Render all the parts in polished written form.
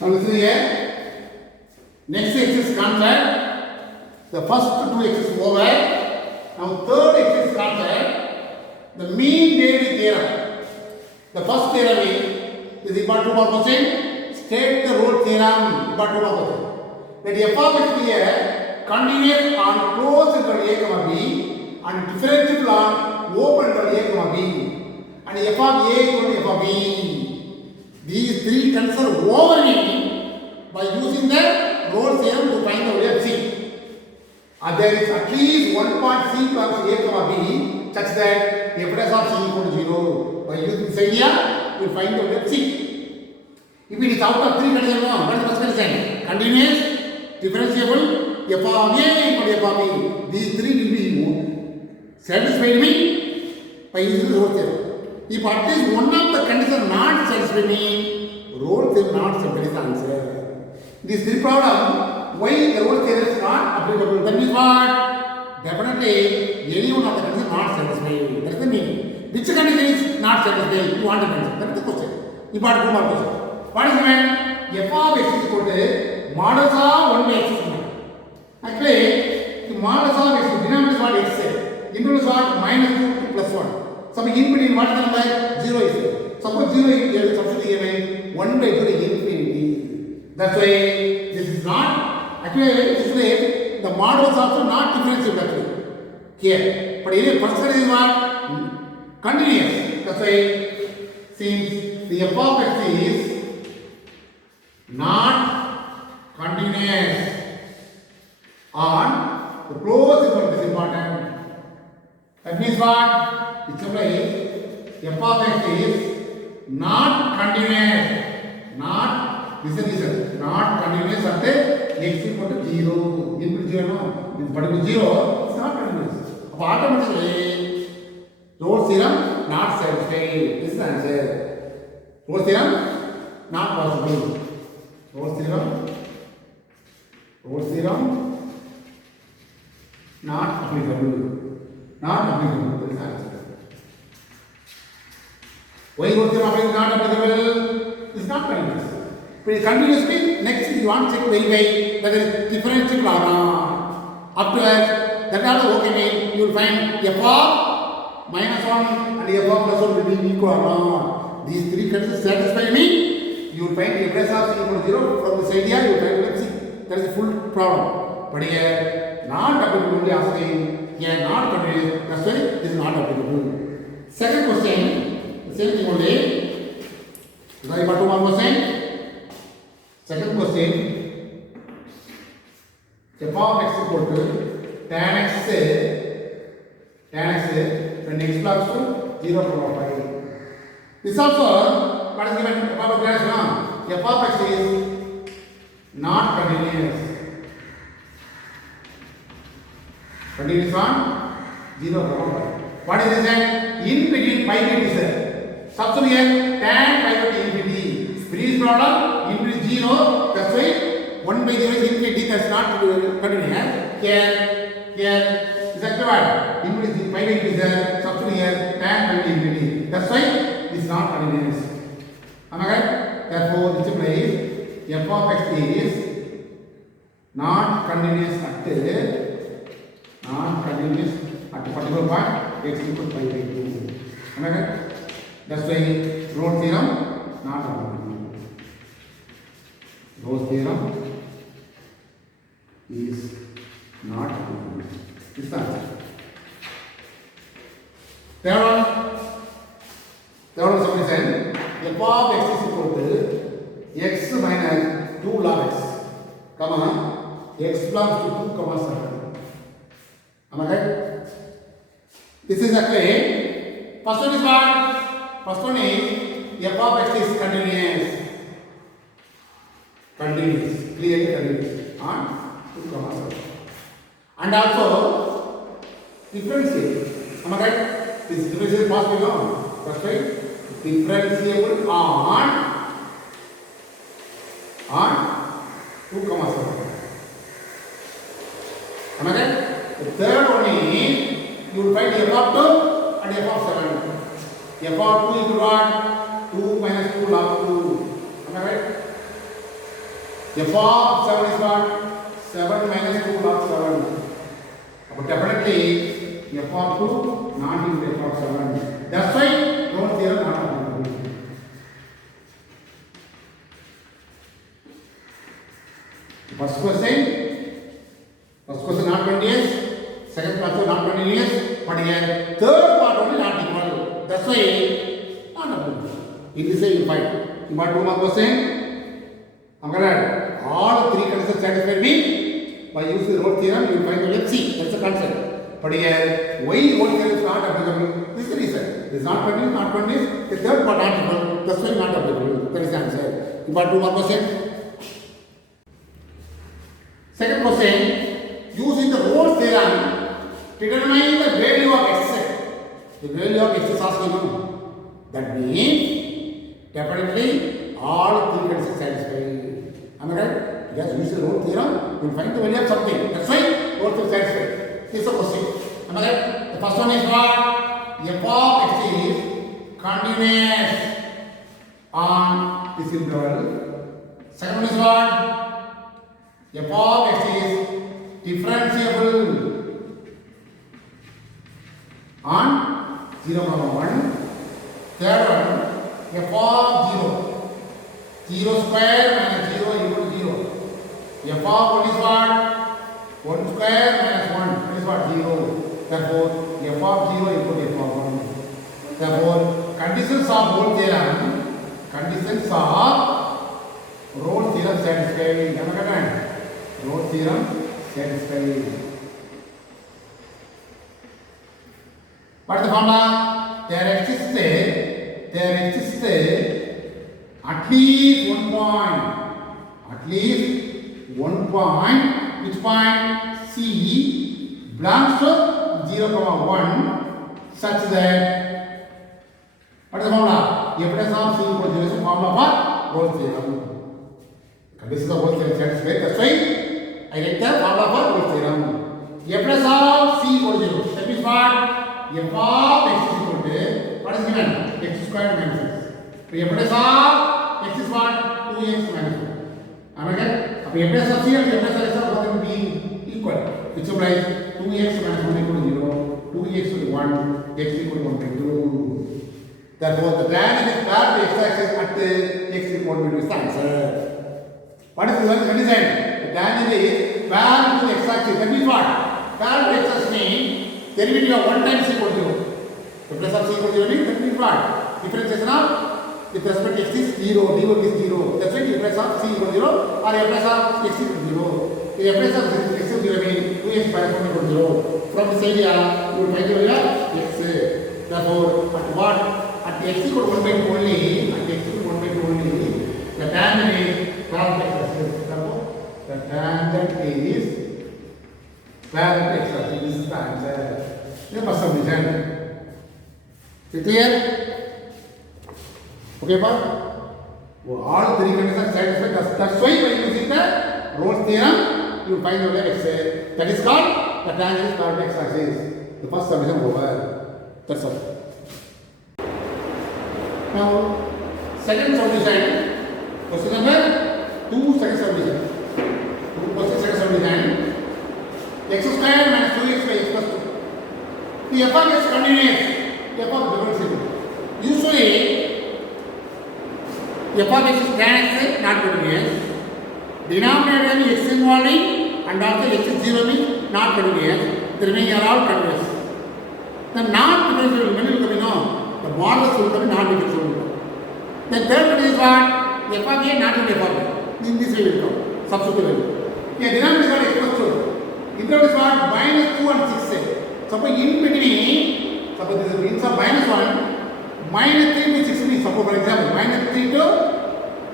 Now listen here. Next x is cancelled. The first two x is over. Now third x is cancelled. The mean variance theorem. The first theorem is equal to what question? State the rule theorem equal to what question? Let f of x be a continuous on closed interval a comma b and differentiable on open interval a comma b and f of a equal to f of b. These three conditions are overridden by using the rule theorem to find the value of c. There is at least one part c plus a comma b such that f dash of c equal to 0. By using this idea, we will find the value of c. If it is out of three conditions, what is the first condition? Continuous, differentiable, f of a equal to f of b. These three will be satisfied me by using the rule theorem. If at least one of the conditions not satisfied me, rule theorem not satisfied is the answer. This three problem, why the rule theorem is not applicable? That means what? Definitely, any one of the conditions not satisfied. That is the meaning. Which condition is not satisfied? You want to mention. That is the question. Important two more question. What is the mean? F of x is equal to modulus of 1 by x is given. Actually, the modulus of x, denominator is what x is. Integral is what? Minus 2 to plus 1. So, in between what is the number? 0 is there. Suppose 0 is substitute given 1 by 2 is infinity. That's why this is not, actually, this is the modulus also not differentiable actually. Here. But anyway, first one is what? Continuous. That's why, since the f of x is not continuous on the closed interval is important. That means what? It implies f of x is not continuous. Not, listen, not continuous at x equal to 0. Input 0, no? This particular 0 is not continuous. So automatically, Rolle's theorem not satisfied. This is the answer. Rolle's theorem not possible. Rolle's theorem not applicable. Not applicable. This is the answer. Why Rolle's theorem not applicable? It is not continuous. But it continuously, next you want to check verify whether it is differentiable or not. After that also okay mean you will find f of minus 1 and f of plus 1 will be equal or not. These three conditions satisfy me. You will find f dash of c equal to 0. From this idea you will find f c. That is a full problem. But here not applicable only asking. Here not continuous. That's why this is not applicable. Second question, the same thing only. Is I got to one question. Second question. F of x equal to tan x when x belongs to 0 comma 5. This also what is given f of x now? F of x is not continuous. Continuous on 0 comma 5. What is this? In between pi by t is there. Substitute here tan pi by t infinity. Previous problem infinity 0. That's why 1 by 0 is infinity. That's not continuous. Here is actually what? Infinity pi by t is there. Substitute here tan pi by t infinity. That's why it is not continuous. Am I right? Therefore, this implies f of x is not continuous at particular point x equal to pi by 2. Am I right? That's why Rolle's theorem not applicable. Rolle's theorem is not applicable. This is the answer. Third one solution. F of x is equal to x minus 2 log x, comma x belongs to 2 comma 7. Am I right? This is actually first one is what? First one is f of x is continuous. Clearly continuous on 2 comma 7. And also differentiable. Am I right? This differentiable is possible, no? That's right. Differentiable on 2 comma 7. Am I right? The third one is you will find f of 2 and f of 7. F of 2 equal to what? 2 minus 2 log 2. Am I right? F of 7 is what? 7 minus 2 log 7. But definitely F of 2 not equal to F of 7. That's why Rolle's theorem not applicable. First question not continuous, second also not continuous, but here third part only not equal. That's why not applicable. In this way you find. You want two more question? I'm going to add all three conditions satisfied me. By using the Rolle's theorem, you will find the let's see. That's the concept. But here, why Rolle's theorem is not applicable? This is the reason. It is not continuous, not continuous. The third part not equal. That's why not applicable. That is the answer. You want two more question? Second question, using the Rolle's theorem, determine the value of x. The value of x is asking you. That means, definitely, all three conditions satisfied. Am I right? Yes, use the Rolle's theorem, you will find the value of something. That's why Rolle's theorem satisfied. This is the question. Am I right? The first one is what? F of x is continuous on this interval. Second one is what? F of x is differentiable on 0, 1. Third one, F of 0. 0 square minus 0 equal to 0. F of 1 is what? 1 square minus 1. That is what? 0. Therefore, F of 0 equal to F of 1. Therefore, conditions of Rolle's theorem, conditions of Rolle's theorem satisfied. Am I correct? Rolle's theorem satisfied. What is the formula? There exists at least one point, which point C belongs to 0, 1 such that, what is the formula? F of C equal to 0 is the formula for Rolle's theorem. Conditions of Rolle's theorem satisfied. That's why I write the formula for Rolle's theorem. F of C equal to 0. That means what? F of x is equal to, what is given? X squared minus x. So F of x is what? 2x minus 1. Am I right? So F of C and F of x are both being equal, which implies 2x minus 1 equal to 0, 2x equal to 1, x equal to 1 by 2. Therefore, the tangent is parallel to x-axis at the x equal to 1 by 2 is the answer. What is the condition? The tangent is parallel to the x-axis. That means what? Parallel to x-axis means derivative of 1 times c equal to 0. The plus of c equal to 0 means that means what? Differentiation of with respect to x is 0, dy is 0. That's why the plus of c equal to 0 or f plus of x equal to 0. The f plus of x equal to 0 means 2x minus 1 equal to 0. From this area, you will find the value of x. Therefore, at what? At x equal to 1 by 2 only, at x equal to 1 by 2 only, the tangent is parallel to x-axis. Therefore, the tangent is parallel to x-axis. This is the answer. This is the subdivision. Is it clear? Okay, pa? All three conditions satisfied. That's why by using the Rolle's theorem, you will find the value of x. That is called the tangent is parallel to x-axis. The first subdivision over. That's all. Now, second subdivision. Question number 2, second subdivision. Question second subdivision. X square minus 2x by x plus 2. The f of x continuous, f of differentiable. Usually, f of x is tan x not continuous. Denominator is x involving and also x is 0 means not continuous. The remaining are all continuous. The not differentiable when will come in, no, the modulus will come in not differentiable. The third one is what? F of a not equal to f of a. In this way will come. Substitute value. Yeah, denominator is what x plus 2. Interval is what? Minus 2 and 6. Suppose in between, suppose this is means of minus 1, minus 3 to 6 means, suppose for example, minus 3 to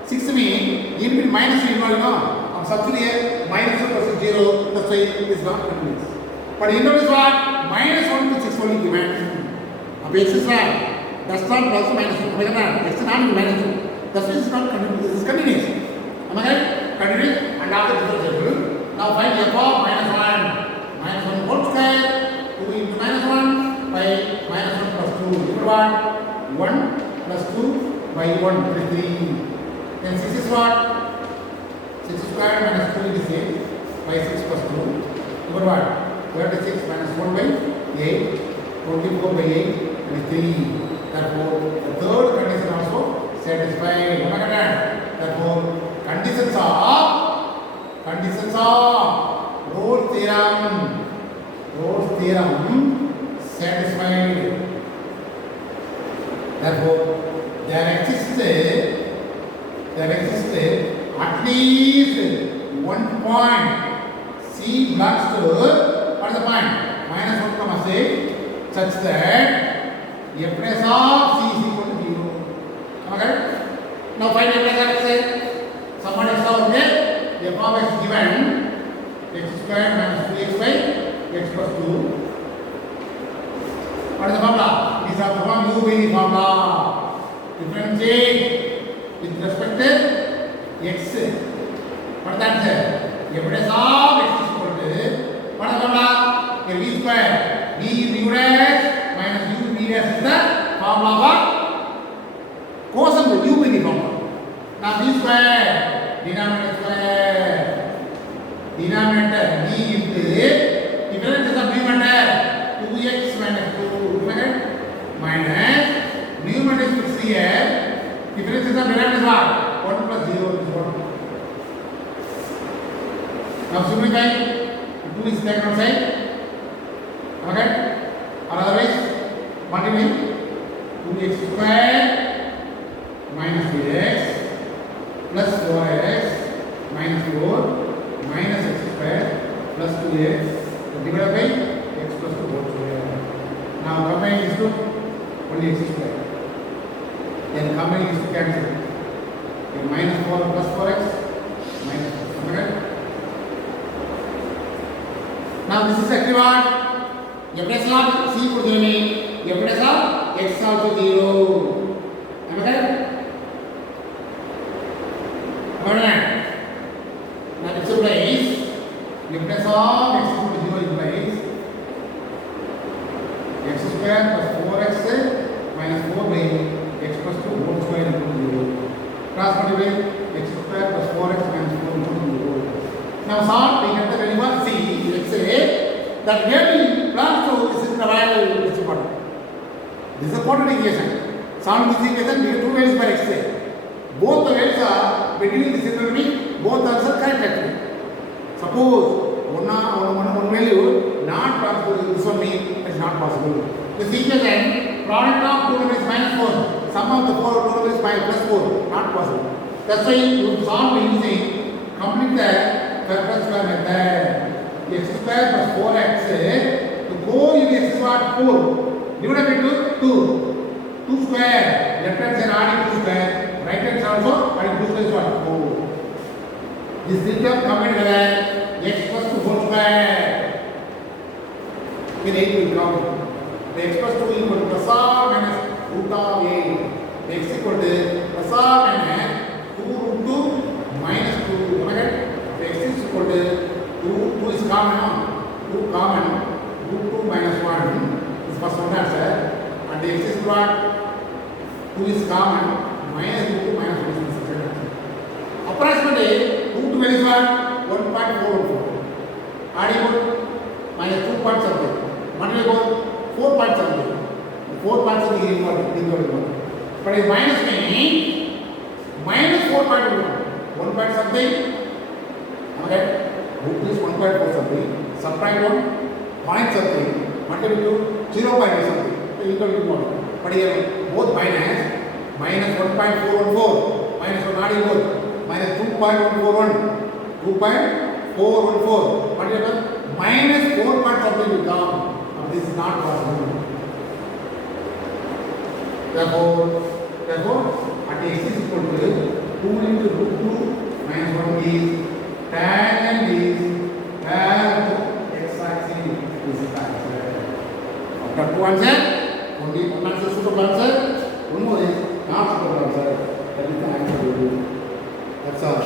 6 means, in between minus 3 involved, no? Substitute here, minus 2 plus 0, that's why it is not continuous. But interval is what? Minus 1 to 6 only given. Now x is what? That's not plus minus 2. X is not minus 2. That's why it is not continuous. This is continuous. Am I right? Continuous and after differentiable. Now find f of minus 1. Minus 1 whole square. 2 into minus 1 by minus 1 plus 2 equal what? 1 plus 2 by 1 that is 3. Then 6 is what? 6 square minus 2 is the same by 6 plus 2. Number what? 36 minus 1 by 8. 24 by 8 is 3. Therefore, the third condition also satisfied. Therefore, conditions are Rolle's theorem satisfied. Therefore, there exists at least one point C belongs to what is the point? Minus 1 comma 6 such that f dash of C is equal to 0. Okay? Now find f dash of x. Someone is out there. F of x given x square minus 2x by x plus 2. What is the formula? These are the form u by the formula. Differentiate with respect to x. What is that? F dash of x is equal to what is the formula? V square v u dash minus u v dash is the formula of cosine u by the formula. Now v square denominator v into difference is of numerator 2x minus 2 minus numerator is fixed here. Difference is of denominator is what? 1 plus 0 is 1. Now simplify. 2 is taken outside. Okay? Or otherwise, multiply 2x square minus 3x plus 4x minus 4 minus x square plus 2x divided by x plus 2 whole square. Now combine these two, only x square. Then combine these two cancel. Then minus 4 plus 4x minus 4. Okay? Now this is actually what? F dash of C equal to me. F dash of x also 0. Am I correct? Now it implies f dash of x equal to 0 implies x square plus 4x minus 4 by x plus 2 whole square equal to 0. Cross multiply x square plus 4x minus 4 equal to 0. Now solve, we get the value of C. Let's say that really belongs to this is the value this is important. This is a quadratic equation. Solve this equation, we get two values for x. Both the values are between this is both answers correct actually. Suppose one value not possible, this one means it is not possible. This equation, product of two numbers is minus 4, sum of the two numbers is plus 4, not possible. That's why you solve by using complete the plus square method. X square plus 4x to go in x is what? 4 divided by 2 square. Left hand side adding 2 square, right hand side also adding 2 square is what? 4. This term combined together x plus 2 whole square with 8 will come. The x plus 2 equal to plus or minus root of 8. The x equal to plus or minus 2 root 2 minus 2. Okay? The x is equal to 2 is common. 2 common. Root 2 minus 1 is first one answer. And the x is what? 2 is common. Minus root 2 minus 1 is the second answer. Approximately root 2 is what? 1.414. Adding about minus 2 point something. Multiply about 4 point something. 4 point something is important. But if minus means minus 4 point 1 point something. Okay? Root is 1.4 something. Subtract 1 point something. Multiply to 0 point something. Equal to 1. But here both minus 1.414 minus 1 adding both minus 2.141 2.414 whatever minus 4 point something will come. Now this is not possible. Therefore at x is equal to 2 into root 2 minus 1 is tan is tan x axis is answer. After 2 answer, only one answer suitable answer, one more is not suitable answer. That is the answer we do. That's all.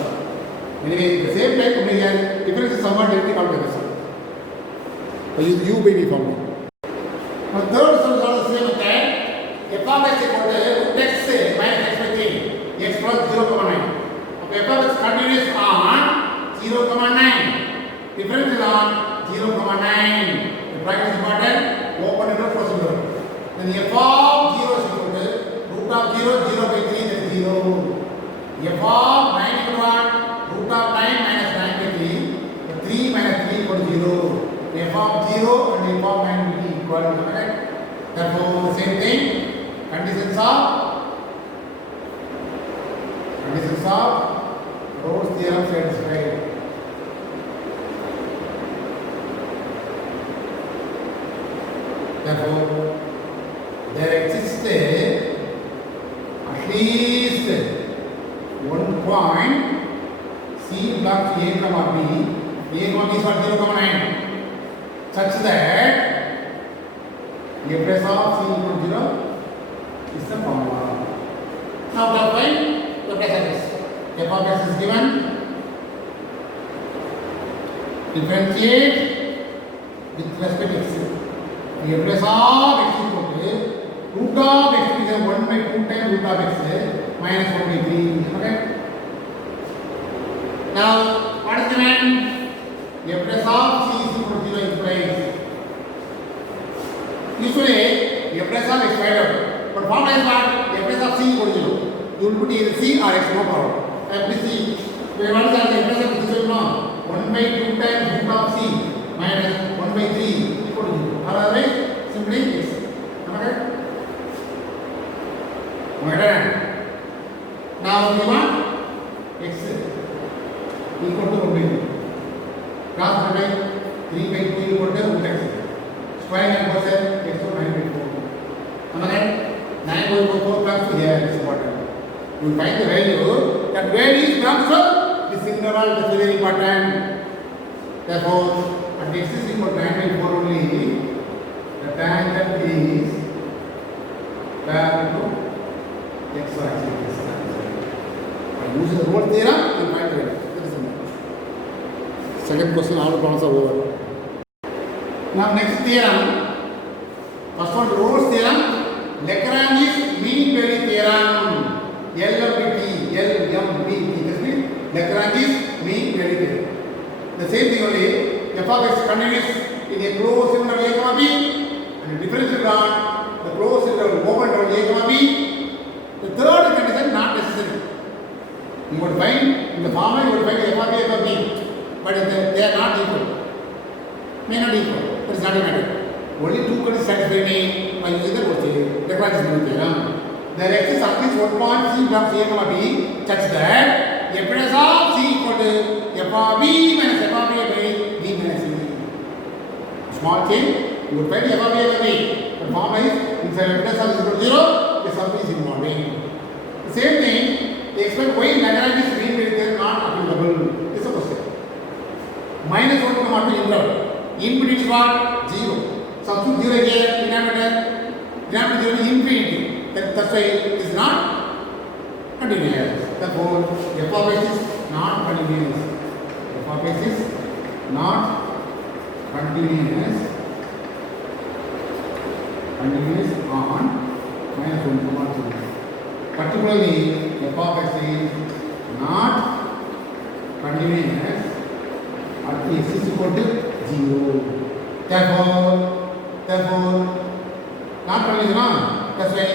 Anyway, the same time, difference is somewhat identical to this one. So use u by v formula. Now third solution is the same with that. F of x equal to x minus x by 3, x plus 0.9. F of x continues on 9. Difference is on 0, 9. The bracket is important. Open interval, close interval. Then f of 0 is equal to root of 0, 0 by 3, that is 0. F of 9 equal to what? Root of 9 minus 9 by 3. So 3 minus 3 equal to 0. F of 0 and f of 9 will be equal to, correct? Therefore, the same thing. Conditions of Rolle's theorem satisfied. Therefore, there exists at least one point C belongs to A comma B. A comma B is what 0, 9, such that A plus of C equal to 0 is the formula. Now, the point the pressure is f of x is given. Differentiate with respect to x. A plus of x equal to root of x is 1 by 2 times root of x minus 1 by 3. Okay. Now, what is given? A plus of c is equal to 0 implies. Usually, a plus of x find out. But formula is what? A plus of c equal to 0. You will put either c or x, no problem. Please see. We want to have the plus of this will know 1 by 2 times root of c minus 1 by 3 equal to 0. Otherwise, simply x. Okay? Okay. Now we want x equal to 1 by 2. Cross multiply 3 by 2 equal to root x. Square and both sides x to 9 by 4. Okay? 9 by 4 plus 2 here is important. You find the value. That value is comes from this interval. That's very important. Therefore, at x is equal to 9 by 4 only, the tangent is parallel to x axis. By using the Rolle's theorem, you find the value. That is simple. Second question, all the problems are over. Now, next theorem. First one, Rolle's theorem. Lagrange's mean value theorem. LMBT. That means Lagrange's mean value theorem. The same thing only. F of x continues in a closed interval a comma b, and the differential on the closed interval open interval a comma b. The third condition not necessary. You would find in the formula you would find f of a, f of b, but they are not equal. May not equal. That is not a matter. Only two conditions satisfy me by using the Lagrange's mean theorem. There exists at least one point c belongs to a comma b such that f plus of c equal to f of b minus f of a by b minus c. Small change, you would find f of a by b. The formula is inside f plus of is equal to 0, the sum is involving. The same thing, they expect why Lagrange's mean value theorem not applicable. This is a question. Minus 1 comma 2 interval. In between is what? 0. Substitute 0 here, denominator 0 is infinity. That's why it is not continuous. Therefore, f of x is not continuous. F of x is not continuous on minus 1 comma 2. Particularly, f of x is not continuous at x is equal to 0. Therefore, not continuous, no? That's why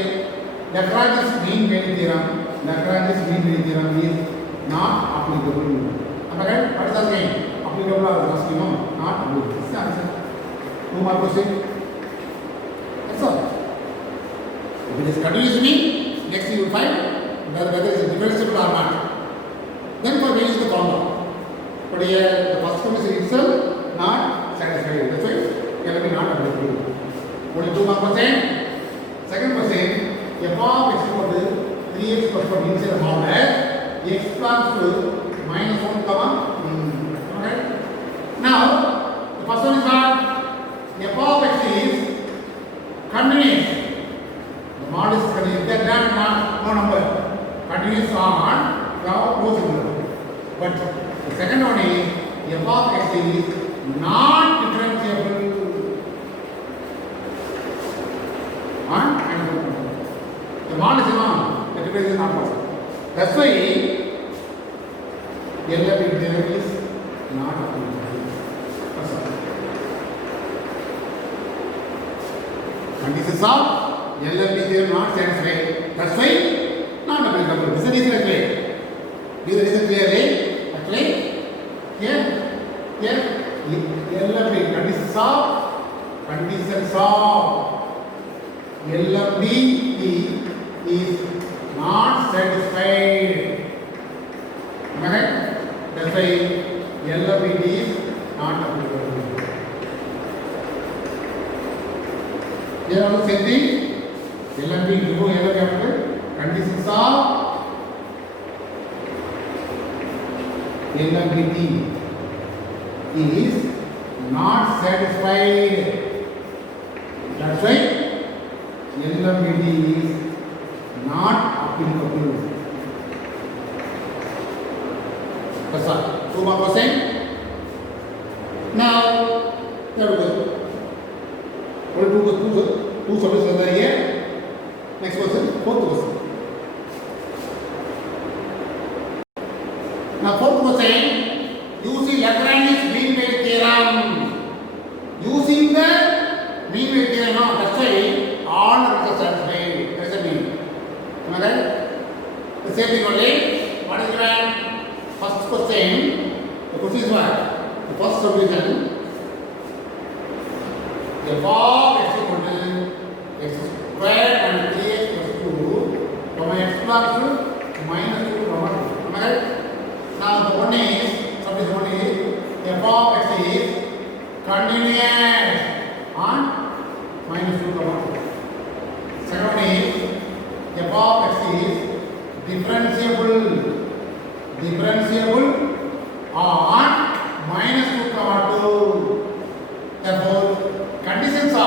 Lagrange's mean value theorem is not applicable. Okay? What is that mean? Applicable or asking no? Not applicable. This is the answer. 2 more question. That's all. If it is continuous mean, next you will find whether it is differentiable or not. Then for use the formula. But here the first condition itself not satisfied. That's why it can be not applicable. Only 2 more question. Second question, f of x equal to 3x plus 1 inside the formula x belongs to minus 1 comma. Okay. Now, the first one is what? F of x is continuous. The model is continuous. That no number. Continuous on closed interval. But the second one is f of x is not differentiable. The model is wrong. The difference is not possible. That's why LMBT is not applicable. That's all. Conditions of LLP theorem not satisfied. That's why not applicable. This is the reason actually. This is the reason clearly. Actually, here LLP conditions of LLP is not satisfied. Am I right? That's why LLP is not applicable. Here also same thing. LLP remove LLP after conditions of LLP is not satisfied. That's why LLP is not applicable. That's all. 2 more question. Now, there we go. Only two solutions are here. Next question, fourth question. Now, fourth question, using Lagrange's mean value theorem. Using the mean value theorem, now that's why all results are satisfied. That's the mean. Am I right? The same thing only. What is given? First question. The question is what? The first solution. F of x equal to x squared and 3x plus 2, comma x plus minus 2, comma 2. Am I right? Now the one is, subject one is, f of x is continuous on minus 2, comma 2. Second one is, f of x is differentiable on minus 2, comma 2. Therefore, conditions of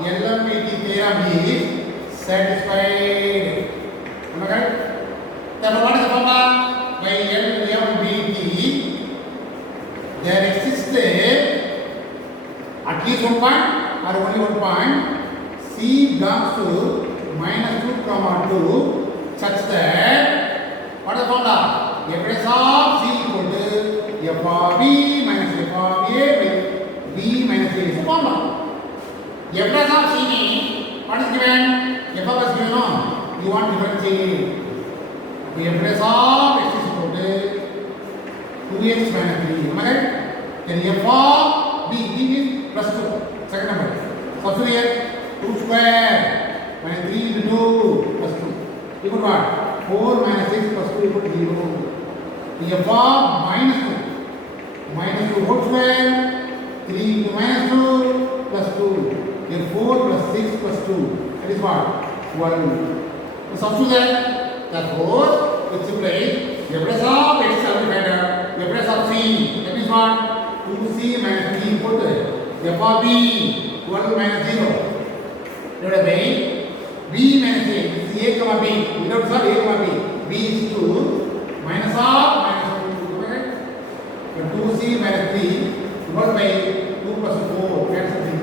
LMPT theorem is satisfied. Am I right? Therefore, what is the formula? By LMPT, there exists at least one point or only one point. C belongs to minus 2, comma 2, such that what is the formula? F dash of C equal to f of b minus f of a by b minus a is the formula. F dash of C means what is given? F of x given on. You want differentiate. F dash of x is equal to 2x minus 3. Am I right? Then f of b means plus 2. Second number. Substitute here 2 square minus 3 into 2 plus 2. Equal what? 4 minus 6 plus 2 equal to 0. F of minus 2 whole square, 3 into minus 2 plus 2. Then 4 plus 6 plus 2. That is what? 12. So substitute that. Therefore, it simplifies f dash of x is better. F dash of c. That is what? 2c minus 3 equal to f of b 12 minus 0. Divided by b minus a. This is a comma b. Without sub a comma b. B is 2 minus of minus 2c minus 3 divided by 2 plus 4 cancel 3.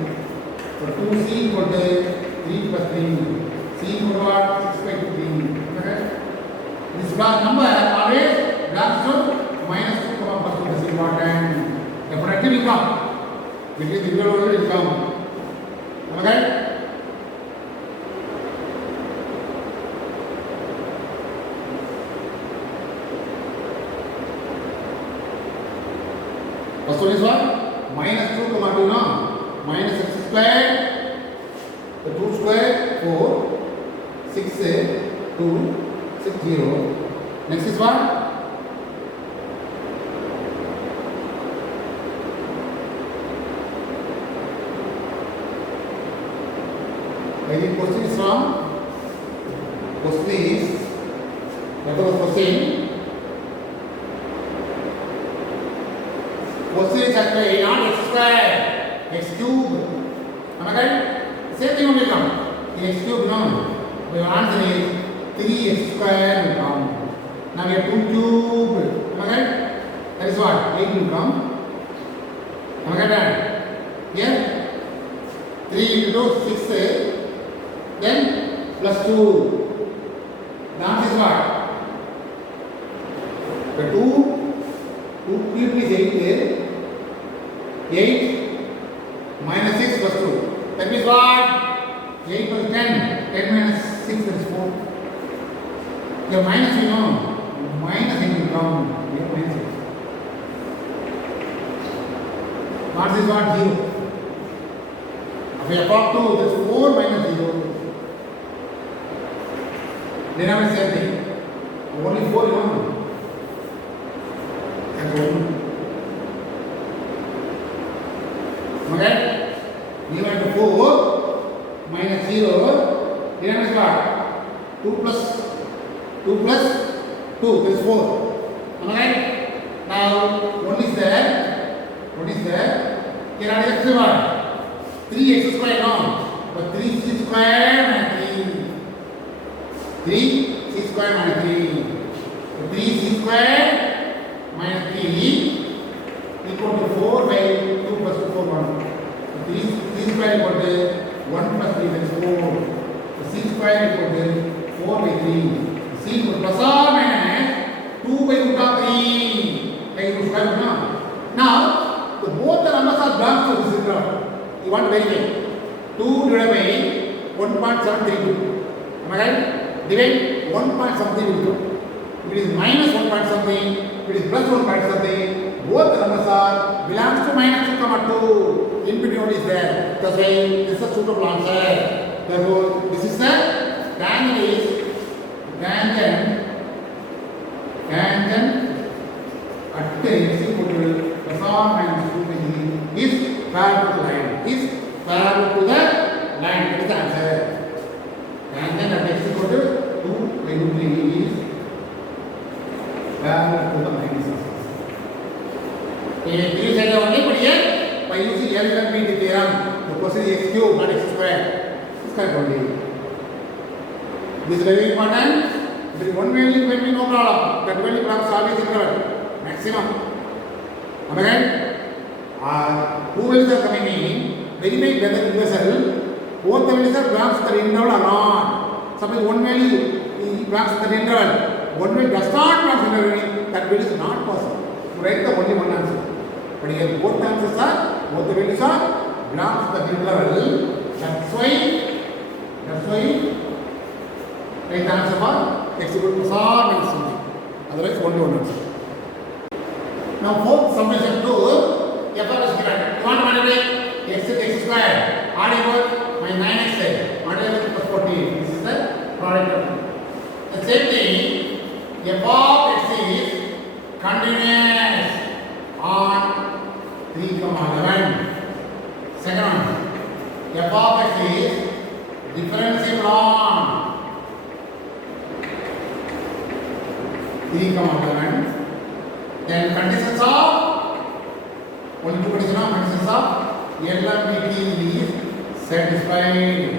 So 2c equal to 3 plus 3. C equal to what? 6 by 3. Okay? This number always belongs to minus 2 comma plus 2. This is important. Definitely will come. Between the real world will come. Okay? First one is what? Minus 2 comma 2 no? Minus x squared, the 2 square 4, 6 2, 6 0. Next is what? I think question is from question is what was question? Question is actually not x square, x cube. Am I right? Same thing will come. The x cube no. The answer is 3x square will come. Now we have 2 cube. Am I right? That is what? 8 will come. Am I right? Here 3 into 6. Then plus 2. The answer is what? The 2 2 cubed is 8. 8 minus 6 plus 2. That means what? 8 plus 10. 10 minus 6 that is 4. The minus you know. Minus in the ground. Minus it. What is what? 0. If we apply 2, that is 4 minus 0. Denominator same thing. Only 4 you know. That's 1. Okay? Given to 4 minus 0. Denominator what? 2 plus 2 plus 2, that is 4. Am I right? Now, what is there? What is there? Here are x what? 3x square, no? But 3c square minus 3. 3c square minus 3. So 3c square minus 3 equal to 4 by 2 plus 2, 4, 1. So 3c square equal to 1 plus 3, that is 4. So c square equal to 4 by 3. C equal to plus or minus 2 by root of 3. Take root square root now. Now, the both the numbers are belongs to this interval. You want to verify. 2 divided by 1.732. Am I right? Divide 1 point something will do. If it is minus 1 point something, if it is plus 1 point something, both the numbers are belongs to minus 2, 2. In between what is there. That's why this is a suitable answer. Therefore, this is the tangent is tangent at x equal to plus or minus 2 by 3 is parallel to the line. Is parallel to the line. That is the answer. Tangent at x equal to 2 by root 3 is parallel to the line. In this area only, but here by using L and B theorem, the question is x cube, not x square. This correct only. This is very important. If one value will be no problem. That value becomes always interval. Maximum. Am I right? Two values are coming in. Verify whether the vessel, both the values are belongs to the interval or not. Suppose one value belongs to the interval. One value does not belong to the interval. That value is not possible. To write the only one answer. But here both answers are, both the values are belongs to the interval. That's why right answer for x equal to plus or minus something. Otherwise, only one answer. Now, fourth summation to f of x given. You want to manipulate x is x square. R equal minus 9x. Multiply plus 14. This is the product of it. The same thing, f of x is continuous on 3, 11. Second one, f of x is differentiable on 3, 11. Then conditions of only two conditions of L and B is satisfied.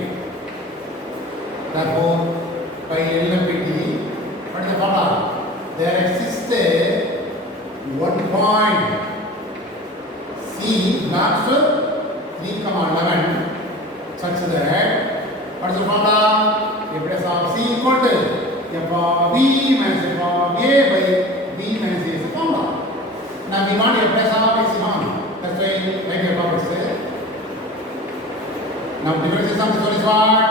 Therefore, by L and B, what is the formula? There exists one point C belongs to 3, 11 such that what is the formula? F of C equal to f of b minus f of a by b minus a is the formula. Now we want f of x on. That's why write f of x there. Now differentiation of this one is what?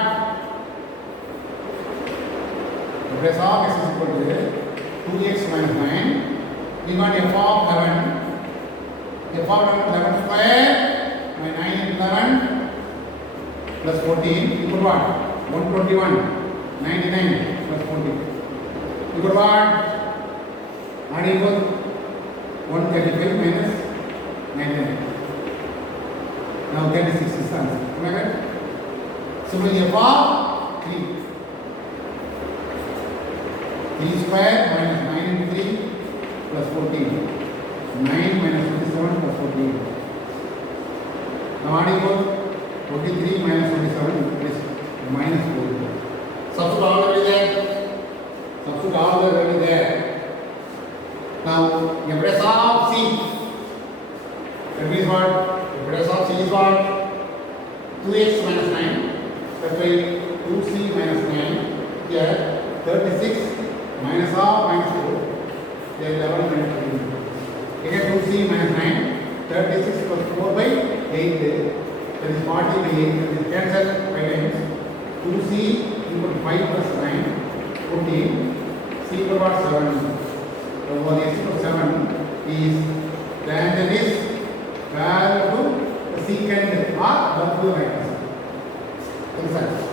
F of x is equal to 2x minus 9. We want f of 11. F of 11 square by 9 into 11 plus 14 equal to what? 121. 99 plus 40. Equal to what? R equal 135 minus 99. Now 36 is the answer. Am I right? Similarly, f of 3. 3 square minus 9 into 3 plus 14. 9 minus 27 plus 14. Now R equal 43 minus 27 is minus 4. Substitute all the way there. Substitute all the way there. Now, f of C. That means what? F of C is what? 2x minus 9. That's why 2c minus 9. Here 36 minus of minus 4. Here 11 minus 3. 8, that is 40 by 8, that is cancelled 5 times. 2c equal to 5 plus 9, 14, c equal to 7. So the x equal to 7 is, the answer is equal to the secant or the full minus. Exactly.